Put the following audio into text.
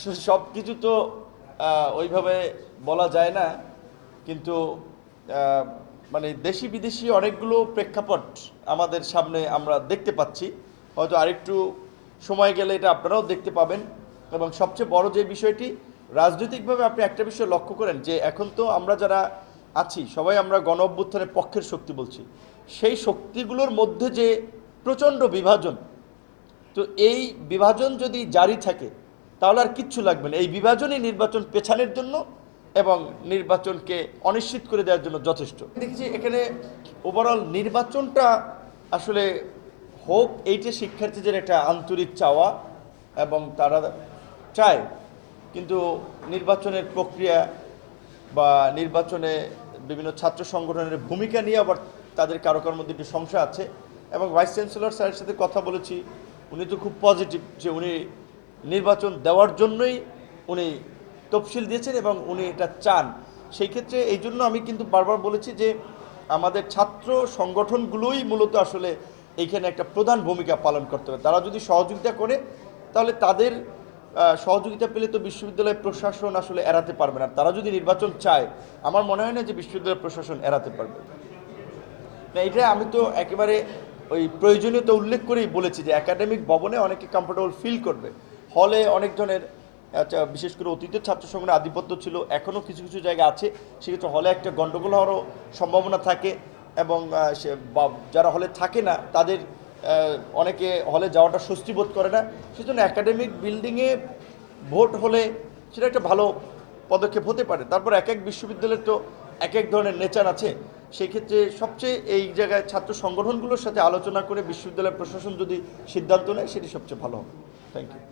আসলে সব কিছু তো ওইভাবে বলা যায় না, কিন্তু আহ, মানে দেশি বিদেশি অনেকগুলো প্রেক্ষাপট আমাদের সামনে আমরা দেখতে পাচ্ছি। হয়তো আরেকটু সময় গেলে এটা আপনারাও দেখতে পাবেন। এবং সবচেয়ে বড় যে বিষয়টি, রাজনৈতিকভাবে আপনি একটা বিষয় লক্ষ্য করেন যে এখন তো আমরা যারা আছি সবাই আমরা গণ অভ্যুত্থানের পক্ষের শক্তি বলছি। সেই শক্তিগুলোর মধ্যে যে প্রচণ্ড বিভাজন, তো এই বিভাজন যদি জারি থাকে তাহলে আর কিচ্ছু লাগবে না। এই বিভাজনই নির্বাচন পেছানোর জন্য এবং নির্বাচনকে অনিশ্চিত করে দেওয়ার জন্য যথেষ্ট। দেখছি এখানে ওভারঅল নির্বাচনটা আসলে হোক, এইটা শিক্ষার্থীদের একটা আন্তরিক চাওয়া এবং তারা চায়। কিন্তু নির্বাচনের প্রক্রিয়া বা নির্বাচনে বিভিন্ন ছাত্র সংগঠনের ভূমিকা নিয়ে আবার তাদের কারো কারোর মধ্যে একটু সংশয় আছে। এবং ভাইস চ্যান্সেলর স্যারের সাথে কথা বলেছি, উনি তো খুব পজিটিভ যে উনি নির্বাচন দেওয়ার জন্যই উনি তফসিল দিয়েছেন এবং উনি এটা চান। সেই ক্ষেত্রে এই জন্য আমি কিন্তু বারবার বলেছি যে আমাদের ছাত্র সংগঠনগুলোই মূলত আসলে এইখানে একটা প্রধান ভূমিকা পালন করতে হবে। তারা যদি সহযোগিতা করে তাহলে তাদের সহযোগিতা পেলে তো বিশ্ববিদ্যালয় প্রশাসন আসলে এড়াতে পারবে না। তারা যদি নির্বাচন চায়, আমার মনে হয় না যে বিশ্ববিদ্যালয় প্রশাসন এড়াতে পারবে না। এটা আমি তো একেবারে ওই প্রয়োজনীয়তা উল্লেখ করেই বলেছি যে একাডেমিক ভবনে অনেকে কমফোর্টেবল ফিল করবে। হলে অনেক জনের বিশেষ করে অতীতের ছাত্র সংগঠনের আধিপত্য ছিল, এখনও কিছু কিছু জায়গা আছে, সেক্ষেত্রে হলে একটা গণ্ডগোল হওয়ারও সম্ভাবনা থাকে। এবং যারা হলে থাকে না তাদের অনেকে হলে যাওয়াটা স্বস্তি বোধ করে না। সেজন্য একাডেমিক বিল্ডিংয়ে ভোট হলে সেটা একটা ভালো পদক্ষেপ হতে পারে। তারপর এক এক বিশ্ববিদ্যালয়ের তো এক এক ধরনের নেচার আছে। সেই ক্ষেত্রে সবচেয়ে এই জায়গায় ছাত্র সংগঠনগুলোর সাথে আলোচনা করে বিশ্ববিদ্যালয় প্রশাসন যদি সিদ্ধান্ত নেয় সেটি সবচেয়ে ভালো হবে। Thank you.